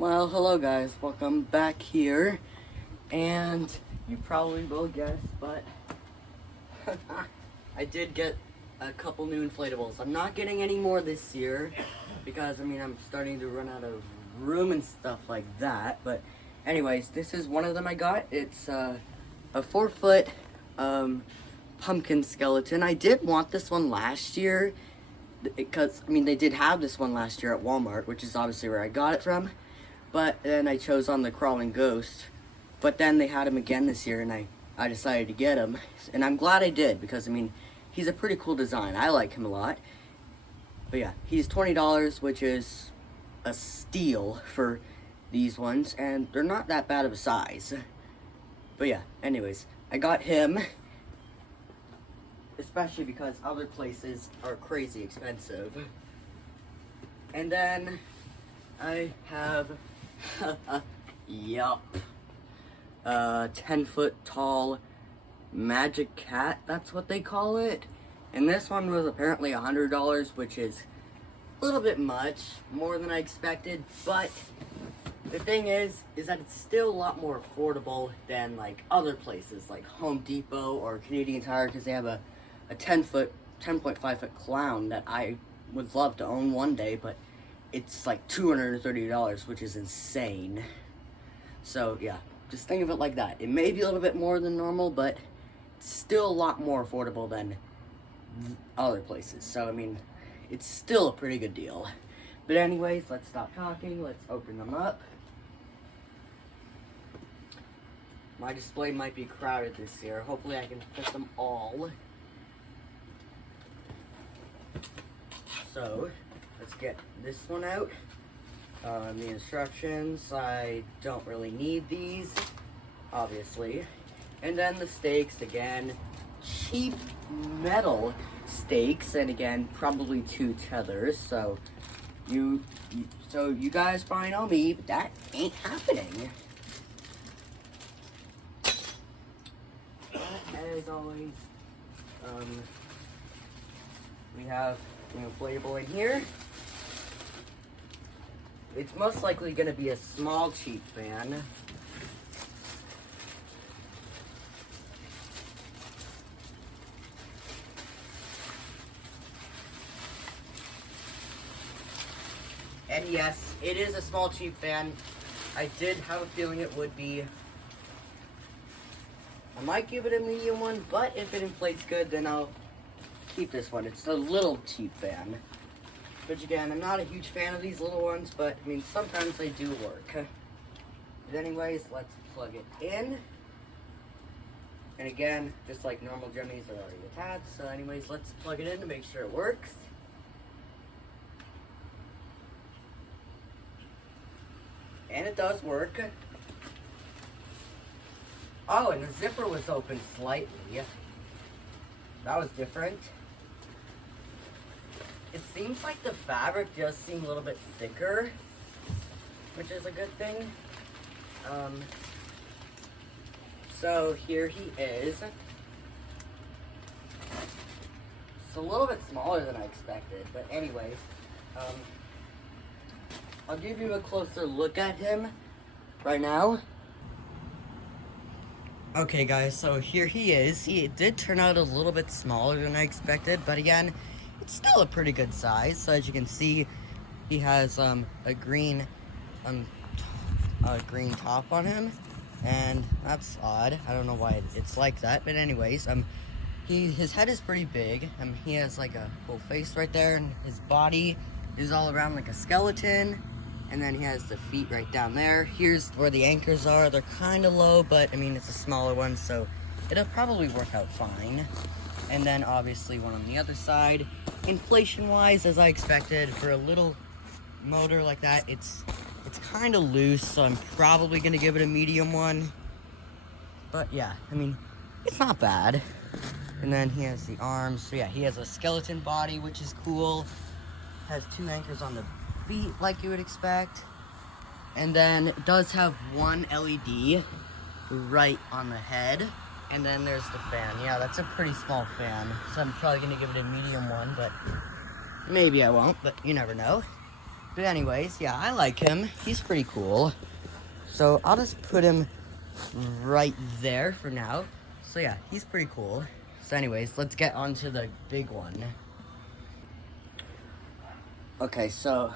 Well, hello guys, welcome back here, and you probably will guess, but I did get a couple new inflatables. I'm not getting any more this year, because, I'm starting to run out of room and stuff like that, but anyways, this is one of them I got. It's a 4-foot pumpkin skeleton. I did want this one last year, because, they did have this one last year at Walmart, which is obviously where I got it from. But then I chose on the crawling ghost. But then they had him again this year, and I decided to get him. And I'm glad I did, because, he's a pretty cool design. I like him a lot. But yeah, he's $20, which is a steal for these ones. And they're not that bad of a size. But yeah, anyways, I got him. Especially because other places are crazy expensive. And then I have... yup. 10-foot tall magic cat, that's what they call it. And this one was apparently $100, which is a little bit much, more than I expected. But the thing is that it's still a lot more affordable than like other places like Home Depot or Canadian Tire, because they have a 10.5 foot clown that I would love to own one day, but it's like $230, which is insane. So yeah, just think of it like that. It may be a little bit more than normal, but it's still a lot more affordable than other places. So it's still a pretty good deal. But anyways, let's stop talking. Let's open them up. My display might be crowded this year. Hopefully I can fit them all. So let's get this one out. The instructions, I don't really need these, obviously. And then the stakes, again, cheap metal stakes, and again, probably 2 tethers. So you guys probably know me, but that ain't happening. As always, we have an inflatable in here. It's most likely going to be a small cheap fan. And yes, it is a small cheap fan. I did have a feeling it would be. I might give it a medium one, but if it inflates good, then I'll keep this one. It's a little cheap fan. Which again, I'm not a huge fan of these little ones, but sometimes they do work. But anyways, let's plug it in. And again, just like normal jummies are already attached. So anyways, let's plug it in to make sure it works. And it does work. Oh, and the zipper was open slightly. That was different. It seems like the fabric does seem a little bit thicker, which is a good thing. So here he is. It's a little bit smaller than I expected, but anyways, I'll give you a closer look at him right now. Okay guys, so here he is. He did turn out a little bit smaller than I expected, but again, it's still a pretty good size. So as you can see, he has a green top on him, and that's odd. I don't know why it's like that, but anyways, his head is pretty big. He has like a full face right there, and his body is all around like a skeleton. And then he has the feet right down there. Here's where the anchors are. They're kind of low, but it's a smaller one, so it'll probably work out fine. And then obviously one on the other side. Inflation-wise, as I expected, for a little motor like that, it's kind of loose, so I'm probably gonna give it a medium one. But yeah, it's not bad. And then he has the arms. So yeah, he has a skeleton body, which is cool. Has 2 anchors on the feet like you would expect, and then it does have one LED right on the head, and then there's the fan. Yeah, that's a pretty small fan, so I'm probably gonna give it a medium one, but maybe I won't, but you never know. But anyways, yeah, I like him. He's pretty cool. So I'll just put him right there for now. So yeah, he's pretty cool. So anyways, let's get on to the big one. Okay, so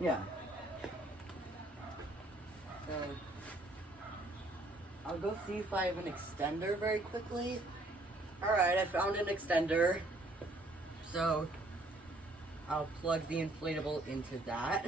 yeah. So I'll go see if I have an extender very quickly. Alright, I found an extender. So I'll plug the inflatable into that.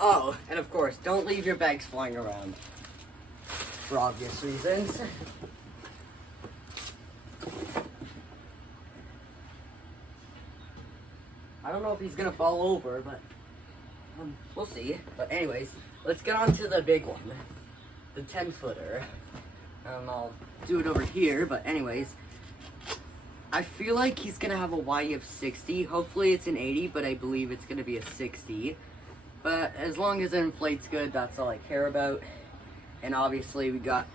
Oh, and of course, don't leave your bags flying around. For obvious reasons. I don't know if he's gonna fall over, but we'll see. But anyways, let's get on to the big one. The 10-footer. I'll do it over here, but anyways. I feel like he's gonna have a YE of 60. Hopefully it's an 80, but I believe it's gonna be a 60. But as long as it inflates good, that's all I care about. And obviously we got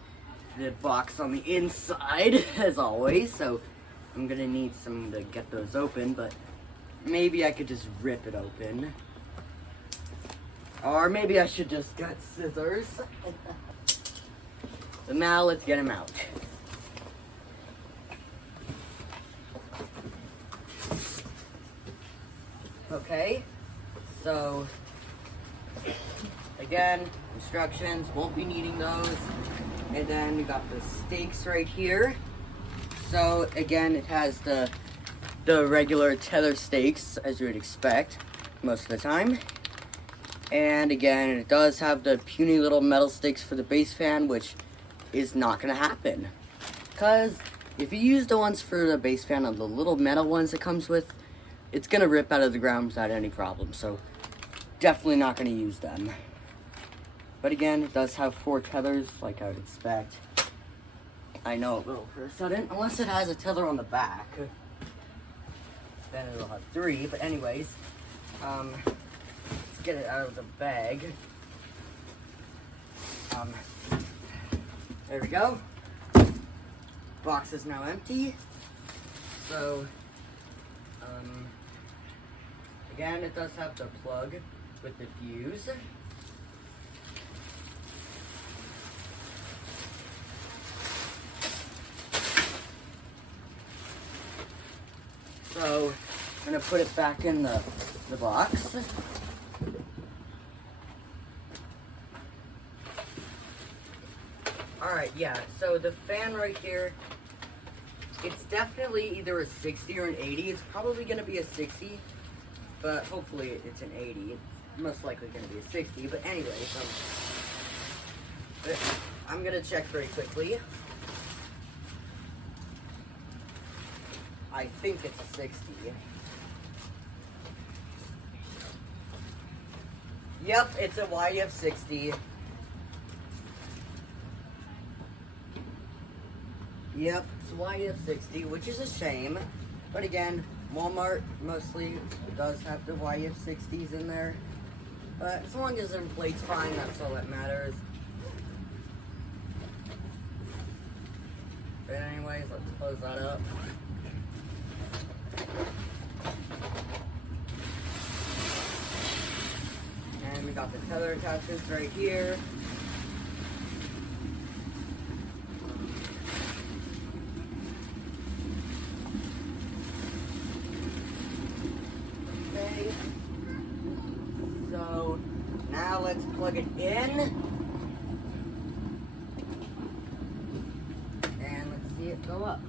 the box on the inside, as always, so I'm gonna need some to get those open, but maybe I could just rip it open. Or maybe I should just get scissors. But now let's get him out. Okay, so again, instructions, won't be needing those. And then we got the stakes right here. So again, it has the regular tether stakes, as you would expect, most of the time. And again, it does have the puny little metal stakes for the base fan, which is not gonna happen. Because if you use the ones for the base fan on the little metal ones it comes with, it's gonna rip out of the ground without any problem. So definitely not gonna use them. But again, it does have 4 tethers, like I would expect. I know it will for a sudden, unless it has a tether on the back. Then it'll have 3, but anyways, let's get it out of the bag. There we go. Box is now empty. So, again, it does have the plug with the fuse. So, I'm gonna put it back in the box. Alright, yeah, so the fan right here, it's definitely either a 60 or an 80. It's probably gonna be a 60, but hopefully it's an 80. It's most likely gonna be a 60, but anyways, I'm gonna check very quickly. I think it's a 60. Yep, it's a YF 60. Yep, it's a YF 60, which is a shame. But again, Walmart mostly does have the YF 60s in there. But as long as it inflates fine, that's all that matters. But anyways, let's close that up. And we got the tether attachments right here. Okay. So now let's plug it in. And let's see it go up.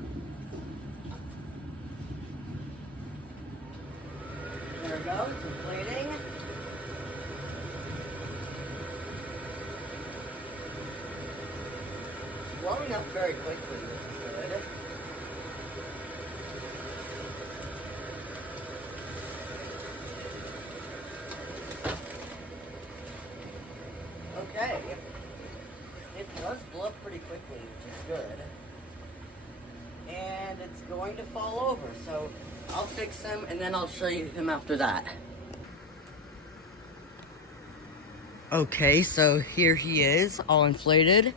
There we go, it's inflating. It's blowing up very quickly, which is good. Okay. It does blow up pretty quickly, which is good. And it's going to fall over, so I'll fix him and then I'll show you him after that. Okay, so here he is, all inflated.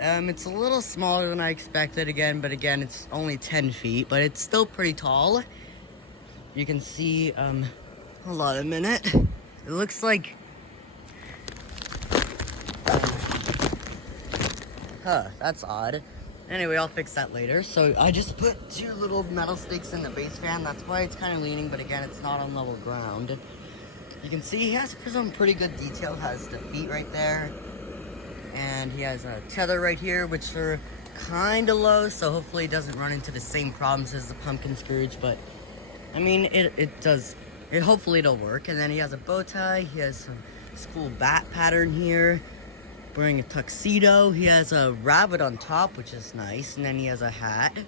It's a little smaller than I expected again, but again, it's only 10 feet, but it's still pretty tall. You can see, hold on a minute. It looks like, that's odd. Anyway, I'll fix that later. So I just put 2 little metal stakes in the base fan. That's why it's kind of leaning, but again, it's not on level ground. You can see he has some pretty good detail. Has the feet right there. And he has a tether right here, which are kind of low, so hopefully it doesn't run into the same problems as the pumpkin Scrooge, but I mean, it does. Hopefully it'll work. And then he has a bow tie. He has some cool bat pattern here. Wearing a tuxedo. He has a rabbit on top, which is nice. And then he has a hat.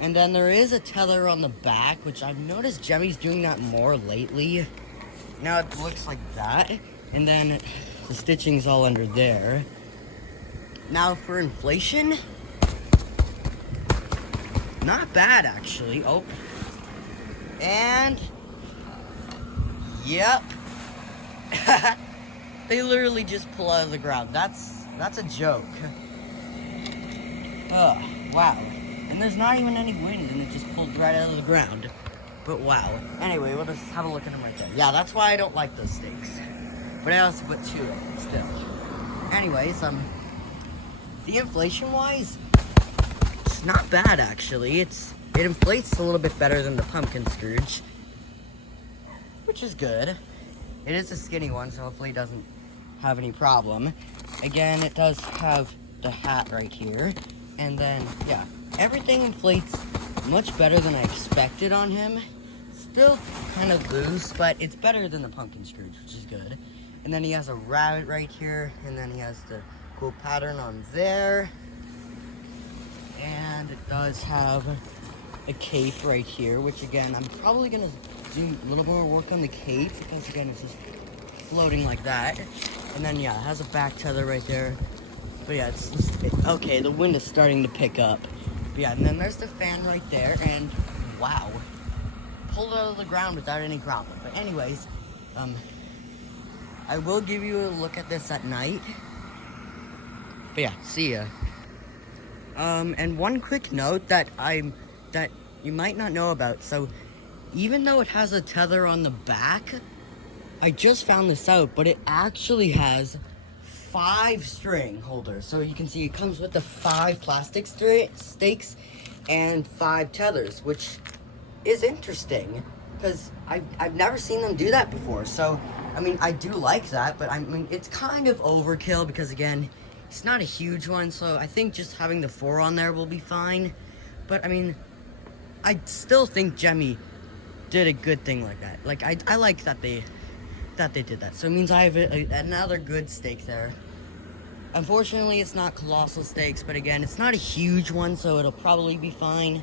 And then there is a tether on the back, which I've noticed Jemmy's doing that more lately. Now it looks like that. And then the stitching's all under there. Now for inflation, not bad actually. Oh. And, yep. They literally just pull out of the ground. That's a joke. Oh, wow. And there's not even any wind, and it just pulled right out of the ground. But wow. Anyway, we'll just have a look at them right there. Yeah, that's why I don't like those stakes. But I also put 2 of them still. Anyways, the inflation-wise, it's not bad actually. It inflates a little bit better than the pumpkin Scrooge, which is good. It is a skinny one, so hopefully it doesn't have any problem. Again, it does have the hat right here. And then, yeah, everything inflates much better than I expected on him. Still kind of loose, but it's better than the pumpkin Scrooge, which is good. And then he has a rabbit right here, and then he has the cool pattern on there. And it does have a cape right here, which again, I'm probably gonna do a little more work on the cape because again, it's just floating like that. And then yeah, it has a back tether right there. But yeah, okay, the wind is starting to pick up. But yeah, and then there's the fan right there, and wow, pulled out of the ground without any problem. But anyways, I will give you a look at this at night. But yeah, see ya. And one quick note that you might not know about. So even though it has a tether on the back, I just found this out, but it actually has 5 string holders. So you can see it comes with the 5 plastic stakes and 5 tethers, which is interesting because I've never seen them do that before. So, I mean, I do like that, but I mean, it's kind of overkill because again, it's not a huge one, so I think just having the 4 on there will be fine. But I mean, I still think Jemmy did a good thing like that. Like I like that they did that. So it means I have another good stake there. Unfortunately, it's not colossal stakes, but again, it's not a huge one, so it'll probably be fine.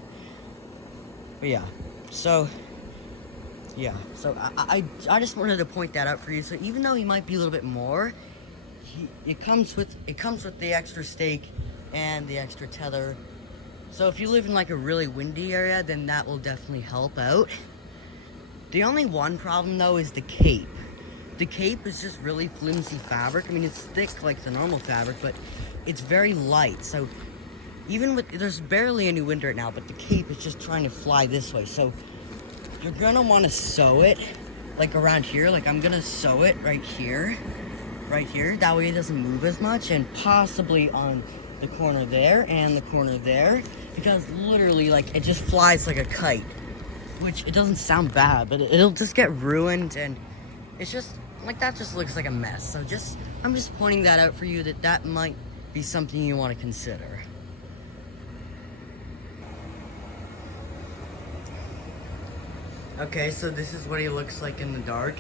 But yeah, so yeah, so I just wanted to point that out for you. So even though he might be a little bit more, it comes with the extra stake and the extra tether. So if you live in like a really windy area, then that will definitely help out. The only one problem though is the cape. The cape is just really flimsy fabric. I mean, it's thick like the normal fabric, but it's very light. So even with, there's barely any wind right now, but the cape is just trying to fly this way. So you're gonna want to sew it like around here. Like I'm gonna sew it right here. That way it doesn't move as much, and possibly on the corner there and the corner there, because literally like it just flies like a kite, which it doesn't sound bad, but it'll just get ruined, and it's just like that just looks like a mess. So I'm just pointing that out for you, that might be something you want to consider. Okay, so this is what he looks like in the dark.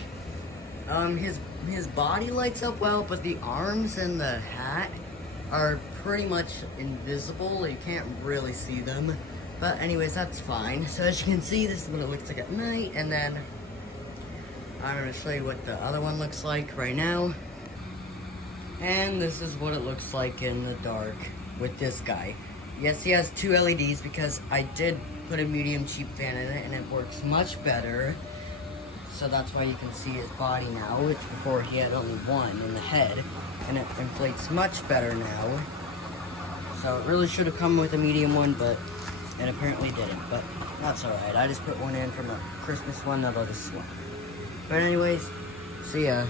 His body lights up well, but the arms and the hat are pretty much invisible. You can't really see them. But anyways, that's fine. So as you can see, this is what it looks like at night, and then I'm going to show you what the other one looks like right now. And this is what it looks like in the dark with this guy. Yes, he has 2 LEDs because I did put a medium cheap fan in it, and it works much better. so that's why you can see his body now, which before he had only one in the head, and it inflates much better now. So it really should have come with a medium one, but it apparently didn't, but that's alright. I just put one in from a Christmas one, that'll just swim. But anyways, see ya.